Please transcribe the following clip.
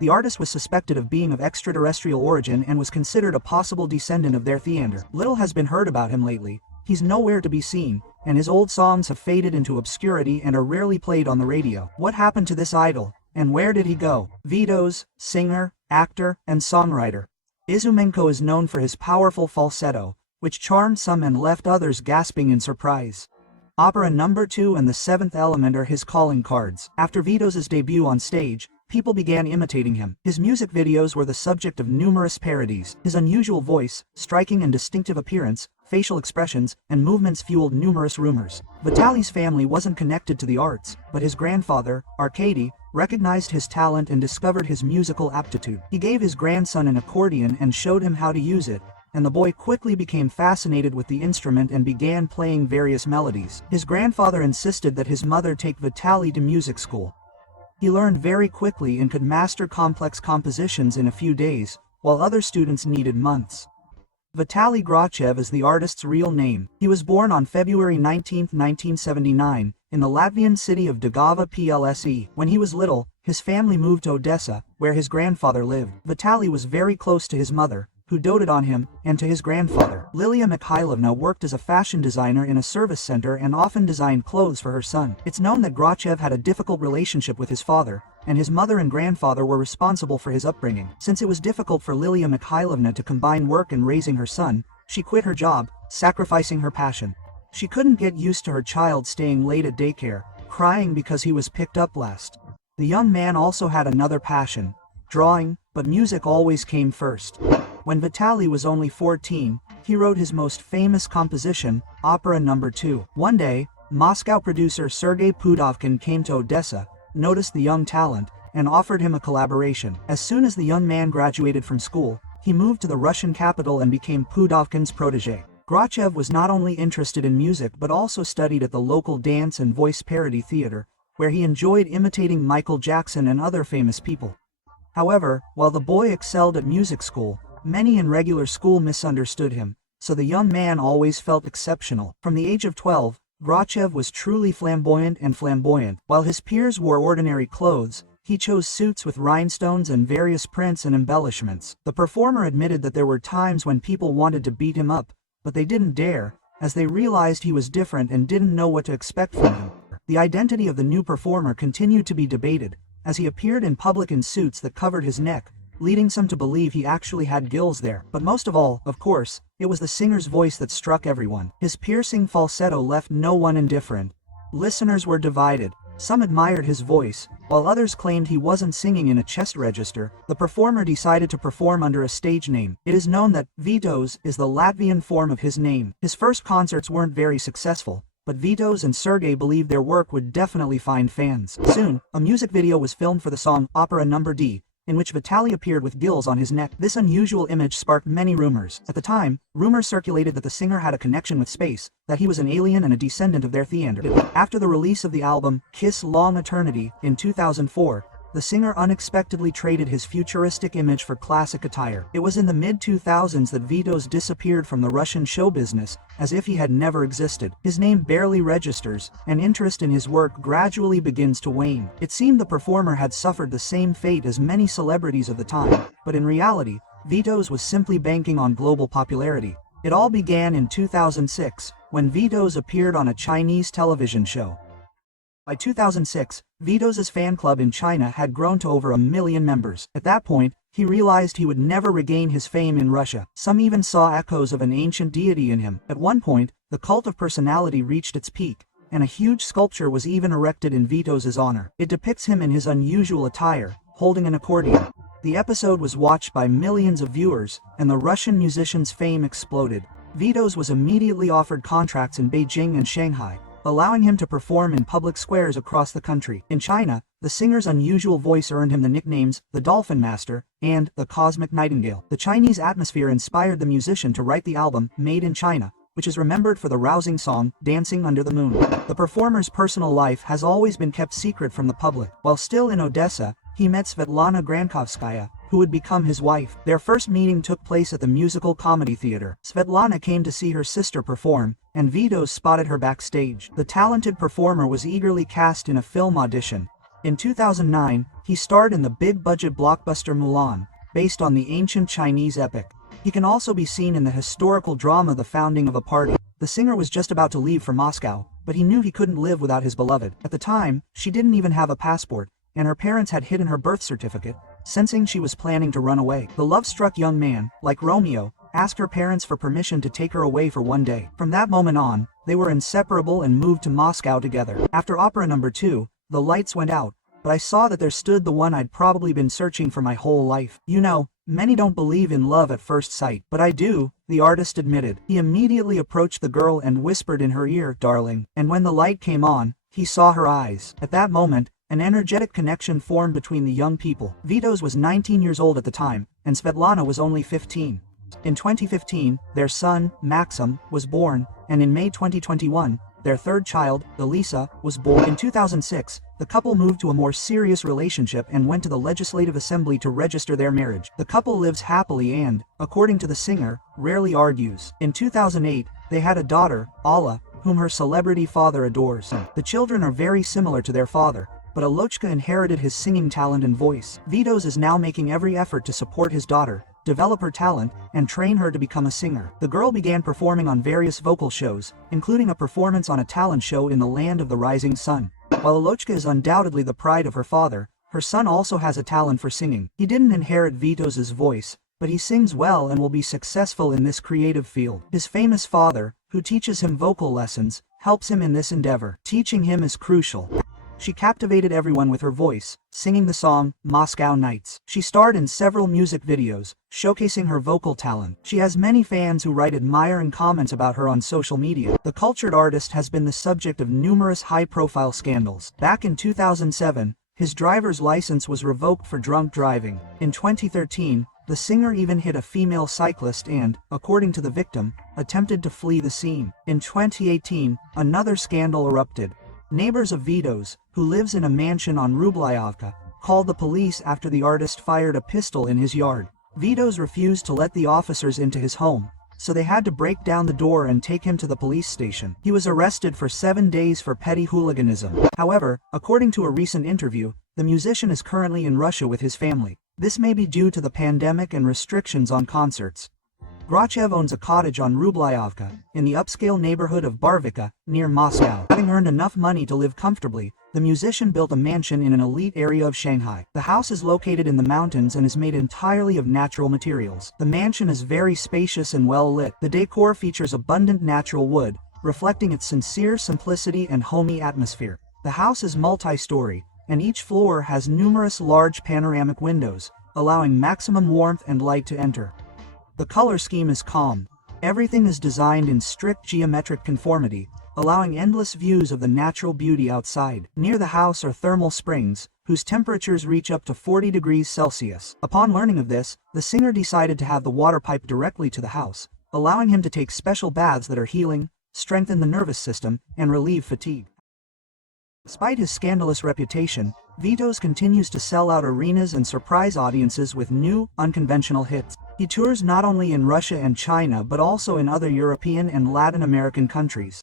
The artist was suspected of being of extraterrestrial origin and was considered a possible descendant of their Theander. Little has been heard about him lately. He's nowhere to be seen, and his old songs have faded into obscurity and are rarely played on the radio. What happened to this idol, and where did he go? Vitas, singer, actor, and songwriter. Izumenko is known for his powerful falsetto, which charmed some and left others gasping in surprise. Opera No. 2 and The Seventh Element are his calling cards. After Vitas' debut on stage, people began imitating him. His music videos were the subject of numerous parodies. His unusual voice, striking and distinctive appearance, facial expressions, and movements fueled numerous rumors. Vitali's family wasn't connected to the arts, but his grandfather, Arkady, recognized his talent and discovered his musical aptitude. He gave his grandson an accordion and showed him how to use it, and the boy quickly became fascinated with the instrument and began playing various melodies. His grandfather insisted that his mother take Vitali to music school. He learned very quickly and could master complex compositions in a few days, while other students needed months. Vitaly Grachev is the artist's real name. He was born on February 19, 1979, in the Latvian city of Daugava plc. When he was little, his family moved to Odessa, where his grandfather lived. Vitaly was very close to his mother, who doted on him, and to his grandfather. Lilia Mikhailovna worked as a fashion designer in a service center and often designed clothes for her son. It's known that Grachev had a difficult relationship with his father, and his mother and grandfather were responsible for his upbringing. Since it was difficult for Lilia Mikhailovna to combine work and raising her son, she quit her job, sacrificing her passion. She couldn't get used to her child staying late at daycare, crying because he was picked up last. The young man also had another passion, drawing, but music always came first. When Vitaly was only 14, he wrote his most famous composition, Opera No. 2. One day, Moscow producer Sergei Pudovkin came to Odessa, noticed the young talent, and offered him a collaboration. As soon as the young man graduated from school, he moved to the Russian capital and became Pudovkin's protege. Grachev was not only interested in music but also studied at the local dance and voice parody theater, where he enjoyed imitating Michael Jackson and other famous people. However, while the boy excelled at music school, many in regular school misunderstood him, so the young man always felt exceptional. From the age of 12, Grachev was truly flamboyant. While his peers wore ordinary clothes, he chose suits with rhinestones and various prints and embellishments. The performer admitted that there were times when people wanted to beat him up, but they didn't dare, as they realized he was different and didn't know what to expect from him. The identity of the new performer continued to be debated, as he appeared in public in suits that covered his neck, leading some to believe he actually had gills there. But most of all, of course, it was the singer's voice that struck everyone. His piercing falsetto left no one indifferent. Listeners were divided. Some admired his voice, while others claimed he wasn't singing in a chest register. The performer decided to perform under a stage name. It is known that Vitas is the Latvian form of his name. His first concerts weren't very successful, but Vitas and Sergei believed their work would definitely find fans. Soon, a music video was filmed for the song Opera No. D, in which Vitaly appeared with gills on his neck. This unusual image sparked many rumors. At the time, rumors circulated that the singer had a connection with space, that he was an alien and a descendant of their Theander. After the release of the album Kiss Long Eternity in 2004, the singer unexpectedly traded his futuristic image for classic attire. It was in the mid-2000s that Vitas disappeared from the Russian show business, as if he had never existed. His name barely registers, and interest in his work gradually begins to wane. It seemed the performer had suffered the same fate as many celebrities of the time, but in reality, Vitas was simply banking on global popularity. It all began in 2006, when Vitas appeared on a Chinese television show. By 2006, Vitas' fan club in China had grown to over 1 million members. At that point, he realized he would never regain his fame in Russia. Some even saw echoes of an ancient deity in him. At one point, the cult of personality reached its peak, and a huge sculpture was even erected in Vitas' honor. It depicts him in his unusual attire, holding an accordion. The episode was watched by millions of viewers, and the Russian musician's fame exploded. Vitas was immediately offered contracts in Beijing and Shanghai, allowing him to perform in public squares across the country. In China, the singer's unusual voice earned him the nicknames the Dolphin Master and the Cosmic Nightingale. The Chinese atmosphere inspired the musician to write the album Made in China, which is remembered for the rousing song Dancing Under the Moon. The performer's personal life has always been kept secret from the public. While still in Odessa, he met Svetlana Grankovskaya, who would become his wife. Their first meeting took place at the musical comedy theater. Svetlana came to see her sister perform, and Vitas spotted her backstage. The talented performer was eagerly cast in a film audition, In 2009, he starred in the big-budget blockbuster Mulan, based on the ancient Chinese epic. He can also be seen in the historical drama The Founding of a Party. The singer was just about to leave for Moscow, but he knew he couldn't live without his beloved. At the time, she didn't even have a passport, and her parents had hidden her birth certificate, sensing she was planning to run away. The love-struck young man, like Romeo, asked her parents for permission to take her away for one day. From that moment on, they were inseparable and moved to Moscow together. After opera number 2, the lights went out, but I saw that there stood the one I'd probably been searching for my whole life. You know, many don't believe in love at first sight, but I do, the artist admitted. He immediately approached the girl and whispered in her ear, "Darling." And when the light came on, he saw her eyes. At that moment, an energetic connection formed between the young people. Vitas was 19 years old at the time, and Svetlana was only 15. In 2015, their son, Maxim, was born, and in May 2021, their third child, Elisa, was born. In 2006, the couple moved to a more serious relationship and went to the Legislative Assembly to register their marriage. The couple lives happily and, according to the singer, rarely argues. In 2008, they had a daughter, Alla, whom her celebrity father adores. The children are very similar to their father, but Alochka inherited his singing talent and voice. Vitas is now making every effort to support his daughter, develop her talent, and train her to become a singer. The girl began performing on various vocal shows, including a performance on a talent show in the land of the rising sun. While Alochka is undoubtedly the pride of her father, her son also has a talent for singing. He didn't inherit Vitas's voice, but he sings well and will be successful in this creative field. His famous father, who teaches him vocal lessons, helps him in this endeavor. Teaching him is crucial. She captivated everyone with her voice, singing the song, Moscow Nights. She starred in several music videos, showcasing her vocal talent. She has many fans who write admiring comments about her on social media. The cultured artist has been the subject of numerous high-profile scandals. Back in 2007, his driver's license was revoked for drunk driving. In 2013, the singer even hit a female cyclist and, according to the victim, attempted to flee the scene. In 2018, another scandal erupted. Neighbors of Vitas, who lives in a mansion on Rublyovka, called the police after the artist fired a pistol in his yard. Vitas refused to let the officers into his home, so they had to break down the door and take him to the police station. He was arrested for 7 days for petty hooliganism. However, according to a recent interview, the musician is currently in Russia with his family. This may be due to the pandemic and restrictions on concerts. Grachev owns a cottage on Rublyovka, in the upscale neighborhood of Barvika, near Moscow. Having earned enough money to live comfortably, the musician built a mansion in an elite area of Shanghai. The house is located in the mountains and is made entirely of natural materials. The mansion is very spacious and well lit. The decor features abundant natural wood, reflecting its sincere simplicity and homey atmosphere. The house is multi-story, and each floor has numerous large panoramic windows, allowing maximum warmth and light to enter. The color scheme is calm. Everything is designed in strict geometric conformity, allowing endless views of the natural beauty outside. Near the house are thermal springs, whose temperatures reach up to 40 degrees Celsius. Upon learning of this, the singer decided to have the water piped directly to the house, allowing him to take special baths that are healing, strengthen the nervous system, and relieve fatigue. Despite his scandalous reputation, Vitas continues to sell out arenas and surprise audiences with new, unconventional hits. He tours not only in Russia and China but also in other European and Latin American countries.